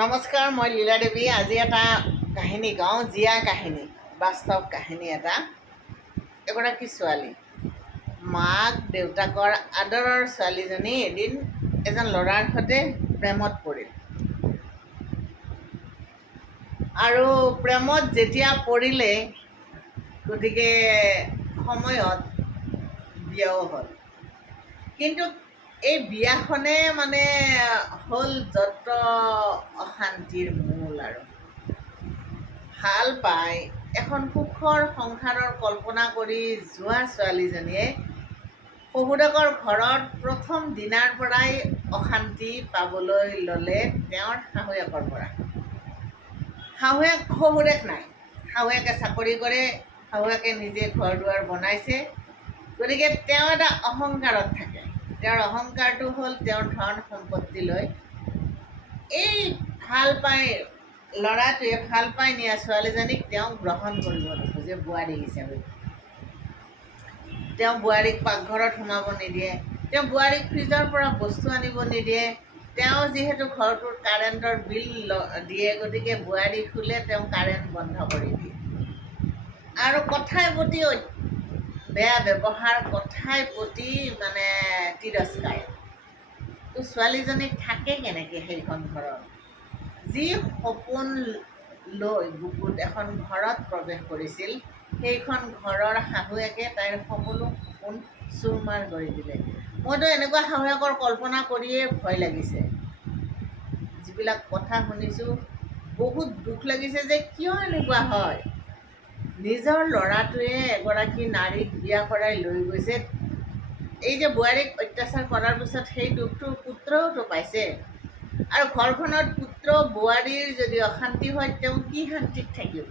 নমস্কাৰ মই লীলা দেৱী। আজি এটা কাহিনী গাওঁ জীয়া কাহিনী বাস্তৱ কাহিনী এটা। এগৰাকী ছোৱালী। মাক দেউতাকৰ আদৰৰ ছোৱালীজনী এদিন এজন ল'ৰাৰ সৈতে প্ৰেমত পৰিল। আৰু প্ৰেমত যেতিয়া পৰিলে গতিকে সময়ত বিয়াও হ'ল। কিন্তু এই বিয়াখনে মানে হ'ল যত অশান্তিৰ মূল আৰু। ভালো পাই এখন সুখৰ সংসাৰৰ কল্পনা কৰি যোৱা ছোৱালীজনীয়ে শহুৰেকৰ ঘৰত প্ৰথম দিনাৰ পৰাই অশান্তি পাবলৈ ল'লে তেওঁৰ শাহুৱেকৰ পৰা। শাহুৱেক শহুৰেক নাই। শাহুৱেকে চাকৰি কৰে শাহুৱেকে নিজে ঘৰ দুৱাৰ বনাইছে। গতিকে তেওঁ এটা অহংকাৰত থাকে। তেওঁৰ অহংকাৰটো হ'ল তেওঁৰ ধন সম্পত্তি লৈ। এই ভালো পাই ল'ৰাটোৱে ভালো পাই নিয়া ছোৱালীজনীক তেওঁ গ্ৰহণ কৰিব নোখোজে বোৱাৰী হিচাপে। তেওঁ বোৱাৰীক পাকঘৰত সোমাব নিদিয়ে, তেওঁ বোৱাৰীক ফ্ৰিজৰ পৰা বস্তু আনিব নিদিয়ে। তেওঁ যিহেতু ঘৰটোত কাৰেণ্টৰ বিল দিয়ে, গতিকে বোৱাৰী শুলে তেওঁ কাৰেণ্ট বন্ধ কৰি দিয়ে। আৰু কথাই প্ৰতি বেয়া ব্যৱহাৰ কথাই প্ৰতি মানে তিৰস্কাৰ। তো ছোৱালীজনী থাকে কেনেকৈ সেইখন ঘৰত? যি সপোন লৈ বুকুত এখন ঘৰত প্ৰৱেশ কৰিছিল সেইখন ঘৰৰ শাহুৱেকে তাইৰ সকলো সপোন চুৰমাৰ কৰি দিলে। মইতো এনেকুৱা শাহুৱেকৰ কল্পনা কৰিয়ে ভয় লাগিছে। যিবিলাক কথা শুনিছোঁ বহুত দুখ লাগিছে যে কিয় এনেকুৱা হয়? নিজৰ ল'ৰাটোৱে এগৰাকী নাৰীক বিয়া কৰাই লৈ গৈছে। এই যে বোৱাৰীক অত্যাচাৰ কৰাৰ পিছত সেই দুখটো পুত্ৰওতো পাইছে। আৰু ঘৰখনত পুত্ৰ বোৱাৰীৰ যদি অশান্তি হয়, তেওঁ কি শান্তিত থাকিব?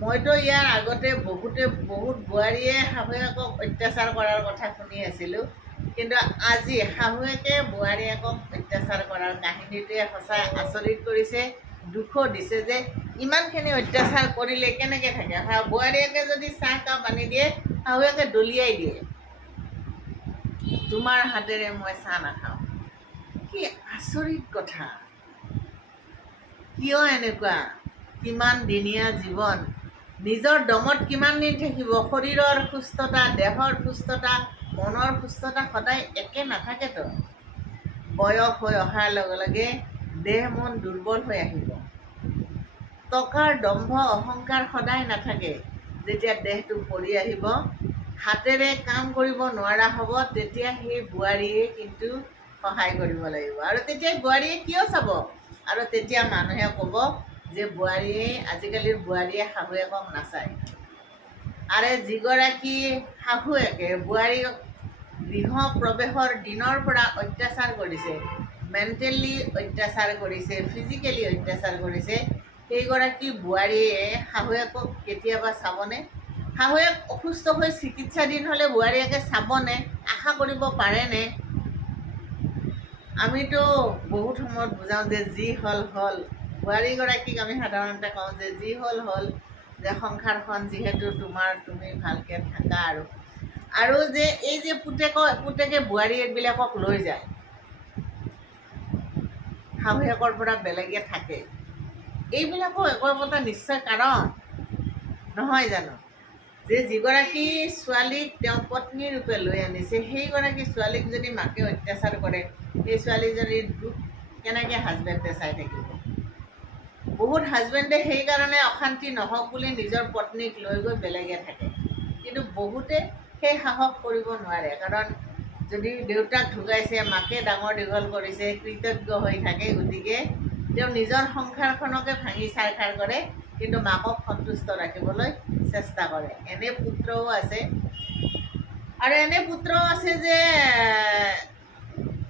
মইতো ইয়াৰ আগতে বহুতে, বহুত বোৱাৰীয়ে শাহুৱেকক অত্যাচাৰ কৰাৰ কথা শুনি আছিলোঁ। কিন্তু আজি শাহুৱেকে বোৱাৰীয়েকক অত্যাচাৰ কৰাৰ কাহিনীটোৱে সঁচাই আচৰিত কৰিছে, দুখো দিছে যে ইমানখিনি অত্যাচাৰ কৰিলে কেনেকৈ থাকে? বোৱাৰীয়েকে যদি চাহকাপ আনি দিয়ে শাহুৱেকে দলিয়াই দিয়ে। তোমাৰ হাতেৰে মই চাহ নাখাওঁ। কি আচৰিত কথা। কিয় এনেকুৱা? কিমান দিনীয়া জীৱন। নিজৰ দমত কিমান দিন থাকিব? শৰীৰৰ সুস্থতা দেহৰ সুস্থতা মনৰ সুস্থতা সদায় একে নাথাকেতো। বয়স হৈ অহাৰ লগে লগে দেহ মন দুৰ্বল হৈ আহিব। টকাৰ দম্ভ অহংকাৰ সদায় নাথাকে। যেতিয়া দেহটো পৰি আহিব হাতেৰে কাম কৰিব নোৱাৰা হ'ব তেতিয়া সেই বোৱাৰীয়ে কিন্তু সহায় কৰিব লাগিব। আৰু তেতিয়া বোৱাৰীয়ে কিয় চাব? আৰু তেতিয়া মানুহে ক'ব যে বোৱাৰীয়ে আজিকালিৰ বোৱাৰীয়ে শাহুৱেকক নাচায়। আৰে যিগৰাকী শাহুৱেকে বোৱাৰীক গৃহ প্ৰৱেশৰ দিনৰ পৰা অত্যাচাৰ কৰিছে মেণ্টেলি অত্যাচাৰ কৰিছে ফিজিকেলি অত্যাচাৰ কৰিছে সেইগৰাকী বোৱাৰীয়ে শাহুৱেকক কেতিয়াবা চাবনে? শাহুৱেক অসুস্থ হৈ চিকিৎসাধীন হ'লে বোৱাৰীয়েকে চাবনে? আশা কৰিব পাৰেনে? আমিতো বহুত সময়ত বুজাওঁ যে যি হ'ল হ'ল। বোৱাৰীগৰাকীক আমি সাধাৰণতে কওঁ যে যি হ'ল হ'ল, যে সংসাৰখন যিহেতু তোমাৰ, তুমি ভালকৈ থাকা আৰু। আৰু যে এই যে পুতেকৰ, পুতেকে বোৱাৰীবিলাকক লৈ যায়, শাহুৱেকৰ পৰা বেলেগে থাকে। এইবিলাকো একো একোটা নিশ্চয় কাৰণ। নহয় জানো? যে যিগৰাকী ছোৱালীক তেওঁ পত্নী ৰূপে লৈ আনিছে সেইগৰাকী ছোৱালীক যদি মাকে অত্যাচাৰ কৰে সেই ছোৱালীজনীৰ দুখ কেনেকৈ হাজবেণ্ডে চাই থাকিব? বহুত হাজবেণ্ডে সেইকাৰণে অশান্তি নহওক বুলি নিজৰ পত্নীক লৈ গৈ বেলেগে থাকে। কিন্তু বহুতে সেই সাহস কৰিব নোৱাৰে কাৰণ যদি দেউতাক ঢুকাইছে মাকে ডাঙৰ দীঘল কৰিছে কৃতজ্ঞ হৈ থাকে গতিকে তেওঁ নিজৰ সংসাৰখনকে ভাঙি চাৰখাৰ কৰে কিন্তু মাকক সন্তুষ্ট ৰাখিবলৈ চেষ্টা কৰে। এনে পুত্ৰও আছে। আৰু এনে পুত্ৰও আছে যে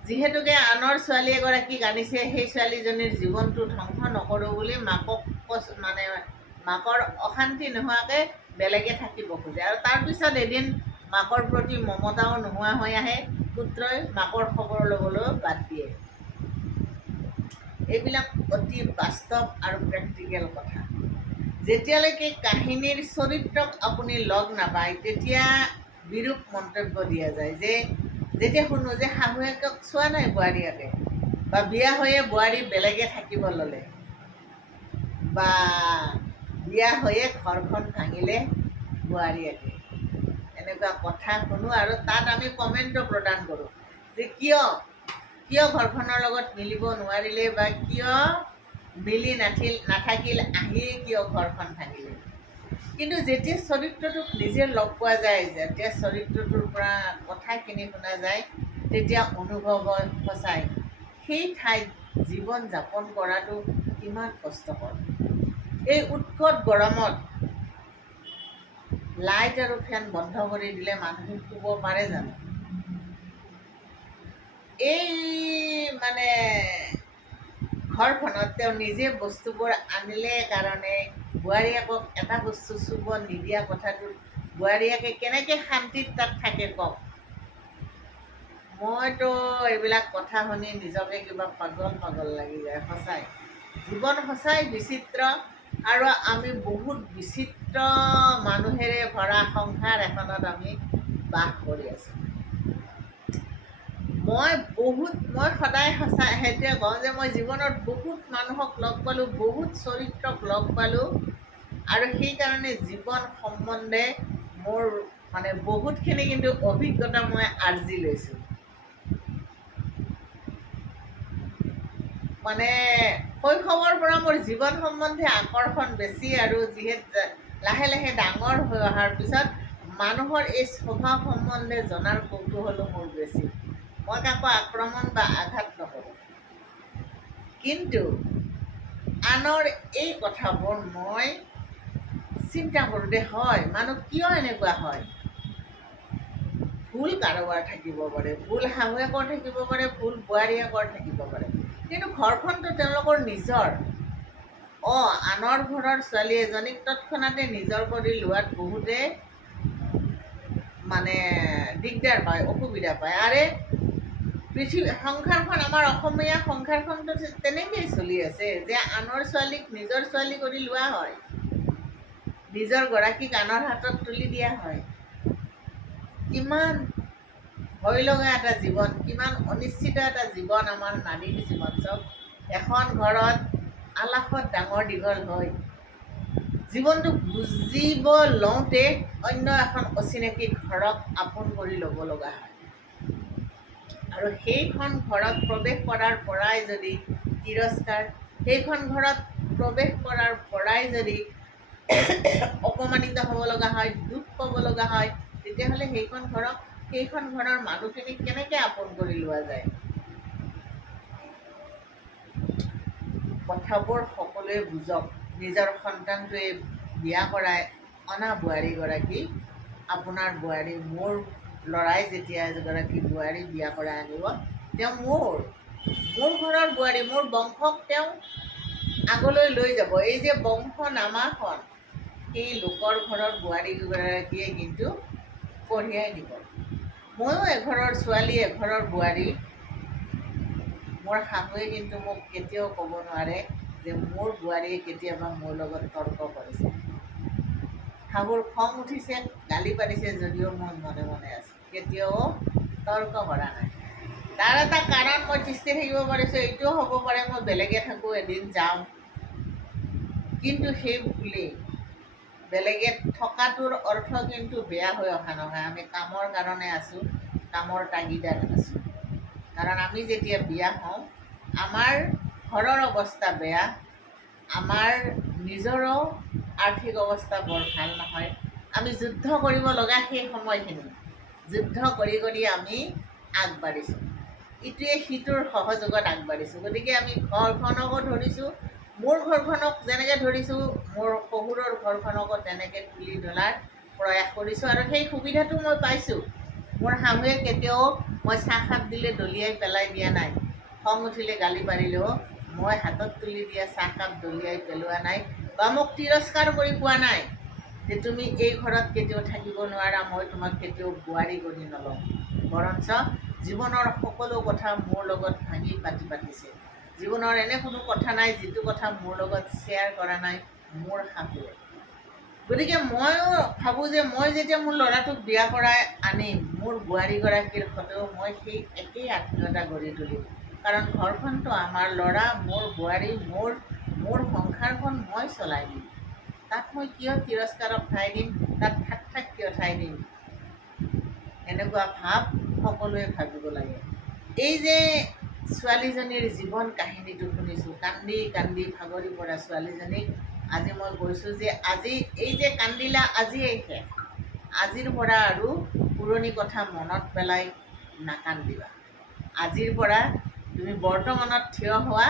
যিহেতুকে আনৰ ছোৱালী এগৰাকীক আনিছে সেই ছোৱালীজনীৰ জীৱনটো ধ্বংস নকৰোঁ বুলি মাকক মানে মাকৰ অশান্তি নোহোৱাকৈ বেলেগে থাকিব খোজে। আৰু তাৰপিছত এদিন মাকৰ প্ৰতি মমতাও নোহোৱা হৈ আহে। পুত্ৰই মাকৰ খবৰ ল'বলৈ বাদ দিয়ে। এইবিলাক অতি বাস্তৱ আৰু প্ৰেক্টিকেল কথা। যেতিয়ালৈকে কাহিনীৰ চৰিত্ৰক আপুনি লগ নাপায়, তেতিয়া বিৰূপ মন্তব্য দিয়া যায় যে, যেতিয়া শুনো যে শাহুৱেকক চোৱা নাই বোৱাৰীয়েকে বা বিয়া হৈয়ে বোৱাৰী বেলেগে থাকিব ল'লে বা বিয়া হৈয়ে ঘৰখন ভাঙিলে বোৱাৰীয়েকে এনেকুৱা কথা শুনো আৰু তাত আমি কমেণ্টো প্ৰদান কৰোঁ যে কিয় কিয় ঘৰখনৰ লগত মিলিব নোৱাৰিলে বা কিয় মিলি নাথিল নাথাকিল আহিয়ে কিয় ঘৰখন ভাঙিলে? কিন্তু যেতিয়া চৰিত্ৰটোক নিজে লগ পোৱা যায় যেতিয়া চৰিত্ৰটোৰ পৰা কথাখিনি শুনা যায় তেতিয়া অনুভৱ সঁচাই। সেই ঠাইত জীৱন যাপন কৰাটো কিমান কষ্টকৰ। এই উৎকট গৰমত লাইট আৰু ফেন বন্ধ কৰি দিলে মানুহে শুব পাৰে জানো? এই মানে ঘৰখনত তেওঁ নিজে বস্তুবোৰ আনিলে কাৰণে বোৱাৰীয়েকক এটা বস্তু চুব নিদিয়া কথাটোত বোৱাৰীয়েকে কেনেকৈ শান্তিত তাত থাকে কওক? মইতো এইবিলাক কথা শুনি নিজকে কিবা পাগল পাগল লাগি যায় সঁচাই। জীৱন সঁচাই বিচিত্ৰ আৰু আমি বহুত বিচিত্ৰ মানুহেৰে ভৰা সংসাৰ এখনত আমি বাস কৰি আছোঁ। মই বহুত মই সদায় সঁচা সেইটোৱে কওঁ যে মই জীৱনত বহুত মানুহক লগ পালোঁ বহুত চৰিত্ৰক লগ পালোঁ আৰু সেইকাৰণে জীৱন সম্বন্ধে মোৰ মানে বহুতখিনি কিন্তু অভিজ্ঞতা মই আৰ্জি লৈছোঁ। মানে শৈশৱৰ পৰা মোৰ জীৱন সম্বন্ধে আকৰ্ষণ বেছি আৰু যিহেতু লাহে লাহে ডাঙৰ হৈ অহাৰ পিছত মানুহৰ এই স্বভাৱ সম্বন্ধে জনাৰ কৌতূহলো মোৰ বেছি। মই কাকো আক্ৰমণ বা আঘাত নকৰোঁ। কিন্তু আনৰ এই কথাবোৰ মই চিন্তা কৰোঁ দে হয় মানুহ কিয় এনেকুৱা হয়? ভুল কাৰোবাৰ থাকিব পাৰে ভুল শাহুৱেকৰ থাকিব পাৰে ভুল বোৱাৰীয়েকৰ থাকিব পাৰে। কিন্তু ঘৰখনতো তেওঁলোকৰ নিজৰ। অঁ আনৰ ঘৰৰ ছোৱালী এজনীক তৎক্ষণাতে নিজৰ কৰি লোৱাত বহুতে মানে দিগদাৰ পায় অসুবিধা পায়। আৰে পৃথিৱী সংসাৰখন আমাৰ অসমীয়া সংসাৰখনতো তেনেকৈয়ে চলি আছে যে আনৰ ছোৱালীক নিজৰ ছোৱালী কৰি লোৱা হয়। নিজৰ গৰাকীক আনৰ হাতত তুলি দিয়া হয়। কিমান ভয় লগা এটা জীৱন কিমান অনিশ্চিত এটা জীৱন আমাৰ নাৰীৰ জীৱন। চাওক এখন ঘৰত আলাসত ডাঙৰ দীঘল হয় জীৱনটো বুজিব লওঁতে অন্য এখন অচিনাকি ঘৰক আপোন কৰি ল'ব লগা হয়। আৰু সেইখন ঘৰত প্ৰৱেশ কৰাৰ পৰাই যদি তিৰস্কাৰ সেইখন ঘৰত প্ৰৱেশ কৰাৰ পৰাই যদি অপমানিত হ'ব লগা হয় দুখ পাব লগা হয় তেতিয়াহ'লে সেইখন ঘৰক সেইখন ঘৰৰ মানুহখিনিক কেনেকৈ আপোন কৰি লোৱা যায়? কথাবোৰ সকলোৱে বুজক। নিজৰ সন্তানটোৱে বিয়া কৰাই অনা বোৱাৰীগৰাকী আপোনাৰ বোৱাৰী মোৰ ল'ৰাই যেতিয়া এগৰাকী বোৱাৰী বিয়া কৰাই আনিব তেওঁ মোৰ মোৰ ঘৰৰ বোৱাৰী মোৰ বংশক তেওঁ আগলৈ লৈ যাব। এই যে বংশ নামাখন সেই লোকৰ ঘৰৰ বোৱাৰীগৰাকীয়ে কিন্তু কঢ়িয়াই দিব ময়ো এঘৰৰ ছোৱালী এঘৰৰ বোৱাৰী। মোৰ শাহুৱে কিন্তু মোক কেতিয়াও ক'ব নোৱাৰে যে মোৰ বোৱাৰীয়ে কেতিয়াবা মোৰ লগত তৰ্ক কৰিছে। শাহুৰ খং উঠিছে গালি পাৰিছে যদিও মই মনে মনে আছোঁ। কেতিয়াও তৰ্ক কৰা নাই। তাৰ এটা কাৰণ মই দৃষ্টি থাকিব পাৰিছোঁ এইটোও হ'ব পাৰে মই বেলেগে থাকোঁ এদিন যাওঁ কিন্তু সেই বুলি বেলেগে থকাটোৰ অৰ্থ কিন্তু বেয়া হৈ অহা নহয়। আমি কামৰ কাৰণে আছোঁ কামৰ তাগিদাত আছোঁ। কাৰণ আমি যেতিয়া বিয়া হওঁ আমাৰ ঘৰৰ অৱস্থা বেয়া আমাৰ নিজৰো আৰ্থিক অৱস্থা বৰ ভাল নহয়। আমি যুদ্ধ কৰিব লগা সেই সময়খিনি যুদ্ধ কৰি কৰি আমি আগবাঢ়িছোঁ। ইটোৱে সিটোৰ সহযোগত আগবাঢ়িছোঁ। গতিকে আমি ঘৰখনকো ধৰিছোঁ মোৰ ঘৰখনক যেনেকৈ ধৰিছোঁ মোৰ শহুৰৰ ঘৰখনকো তেনেকৈ তুলি ধৰাৰ প্ৰয়াস কৰিছোঁ আৰু সেই সুবিধাটো মই পাইছোঁ। মোৰ শাহুৱে কেতিয়াও মই চাহকাপ দিলে দলিয়াই পেলাই দিয়া নাই। খং উঠিলে গালি পাৰিলেও মই হাতত তুলি দিয়া চাহকাপ দলিয়াই পেলোৱা নাই। বা মোক তিৰস্কাৰ কৰি কোৱা নাই, যে তুমি এই ঘৰত কেতিয়াও থাকিব নোৱাৰা, মই তোমাক কেতিয়াও বোৱাৰী কৰি নলওঁ। বৰঞ্চ জীৱনৰ সকলো কথা মোৰ লগত ভাঙি পাতি পাতিছে। জীৱনৰ এনে কোনো কথা নাই, যিটো কথা মোৰ লগত শ্বেয়াৰ কৰা নাই, মোৰ শাহুৱে গতিকে ময়ো ভাবোঁ যে মই যেতিয়া মোৰ ল'ৰাটোক বিয়া কৰাই আনিম, মোৰ বোৱাৰীগৰাকীৰ সৈতেও মই সেই একেই আত্মীয়তা গঢ়ি তুলিম। কাৰণ ঘৰখনতো আমাৰ ল'ৰা, মোৰ বোৱাৰী, মোৰ মোৰ সংসাৰখন মই চলাই দিম। তাত মই কিয় তিৰস্কাৰক ঠাই দিম? তাত ঠাক ঠাক কিয় ঠাই দিম? এনেকুৱা ভাৱ সকলোৱে ভাবিব লাগে। এই যে ছোৱালীজনীৰ জীৱন কাহিনীটো শুনিছোঁ কান্দি কান্দি ভাগৰি পৰা ছোৱালীজনীক আজি মই কৈছোঁ যে আজি এই যে কান্দিলা আজিয়েই শেষ। আজিৰ পৰা আৰু পুৰণি কথা মনত পেলাই নাকান্দিবা। আজিৰ পৰা তুমি বৰ্তমানত থিয় হোৱা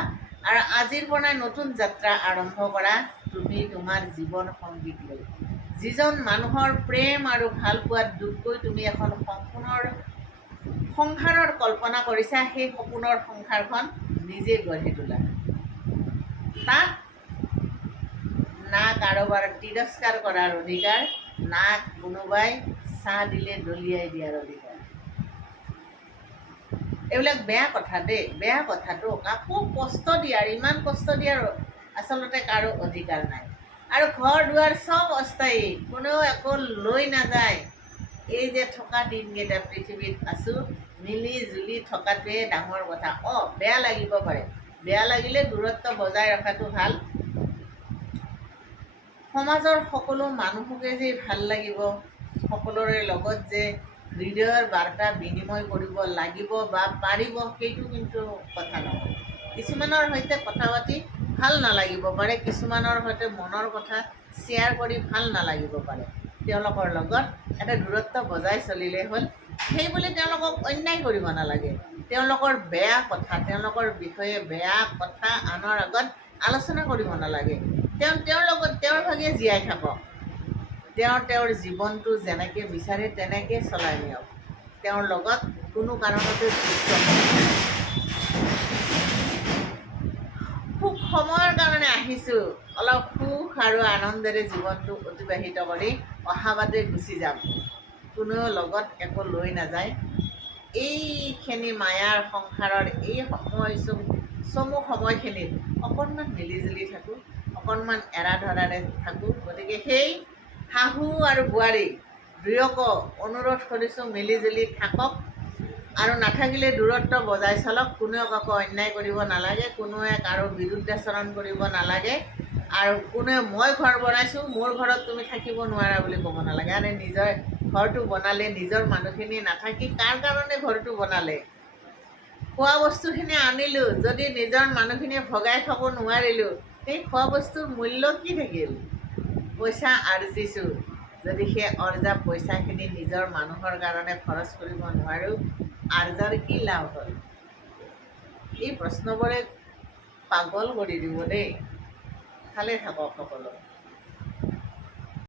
আৰু আজিৰ পৰাই নতুন যাত্ৰা আৰম্ভ কৰা তুমি তোমাৰ জীৱন সংগীত লৈ। যিজন মানুহৰ প্ৰেম আৰু ভাল পোৱাত ডুব গৈ তুমি এখন সপোনৰ সংসাৰৰ কল্পনা কৰিছা সেই সপোনৰ সংসাৰখন নিজে গঢ়ি তোলা। তাত না কাৰোবাৰ তিৰস্কাৰ কৰাৰ অধিকাৰ না কোনোবাই চাহ দিলে দলিয়াই দিয়াৰ অধিকাৰ। এইবিলাক বেয়া কথা দেই বেয়া কথাটো কাকো কষ্ট দিয়াৰ ইমান কষ্ট দিয়াৰ আচলতে কাৰো অধিকাৰ নাই। আৰু ঘৰ দুৱাৰ চব অস্থায়ী কোনেও একো লৈ নাযায়। এই যে থকা দিনকেইটা পৃথিৱীত আছোঁ মিলি জুলি থকাটোৱে ডাঙৰ কথা। অঁ বেয়া লাগিব পাৰে। বেয়া লাগিলে দূৰত্ব বজাই ৰখাটো ভাল। সমাজৰ সকলো মানুহকে যে ভাল লাগিব সকলোৰে লগত যে হৃদয়ৰ বাৰ্তা বিনিময় কৰিব লাগিব বা পাৰিব সেইটো কিন্তু কথা নহয়। কিছুমানৰ সৈতে কথা পাতি ভাল নালাগিব পাৰে কিছুমানৰ সৈতে মনৰ কথা শ্বেয়াৰ কৰি ভাল নালাগিব পাৰে। তেওঁলোকৰ লগত এটা দূৰত্ব বজাই চলিলে হ'ল। সেই বুলি তেওঁলোকক অন্যায় কৰিব নালাগে। তেওঁলোকৰ বেয়া কথা তেওঁলোকৰ বিষয়ে বেয়া কথা আনৰ আগত আলোচনা কৰিব নালাগে। তেওঁ তেওঁৰ লগত তেওঁৰ ভাগে জীয়াই থাকক। তেওঁ তেওঁৰ জীৱনটো যেনেকৈ বিচাৰে তেনেকৈ চলাই নিয়ক। তেওঁৰ লগত কোনো কাৰণতে। খুব সময়ৰ কাৰণে আহিছোঁ। অলপ সুখ আৰু আনন্দেৰে জীৱনটো অতিবাহিত কৰি অহাবাদে গুচি যাম। কোনেও লগত একো লৈ নাযায়। এইখিনি মায়াৰ সংসাৰৰ এই সময় চমু সময়খিনিত অকণমান মিলিজুলি থাকোঁ অকণমান এৰা ধৰাৰে থাকোঁ। গতিকে সেই শাহু আৰু বোৱাৰী দুয়োকো অনুৰোধ কৰিছোঁ মিলিজুলি থাকক আৰু নাথাকিলে দূৰত্ব বজাই চলক কোনেও কাকো অন্যায় কৰিব নালাগে কোনোৱে কাৰো বিৰুদ্ধাচৰণ কৰিব নালাগে আৰু কোনোৱে মই ঘৰ বনাইছোঁ মোৰ ঘৰত তুমি থাকিব নোৱাৰা বুলি ক'ব নালাগে। আৰে নিজৰ ঘৰটো বনালে নিজৰ মানুহখিনি নাথাকি কাৰ কাৰণে ঘৰটো বনালে? খোৱা বস্তুখিনি আনিলোঁ যদি নিজৰ মানুহখিনিয়ে ভগাই খাব নোৱাৰিলোঁ সেই খোৱা বস্তুৰ মূল্য কি থাকিল? পইচা আৰ্জিছোঁ যদি সেই অৰ্জা পইচাখিনি নিজৰ মানুহৰ কাৰণে খৰচ কৰিব নোৱাৰোঁ আৰ্জাৰ কি লাভ হ'ল? এই প্ৰশ্নবোৰে পাগল কৰি দিব দেই। ভালে থাকক সকলো।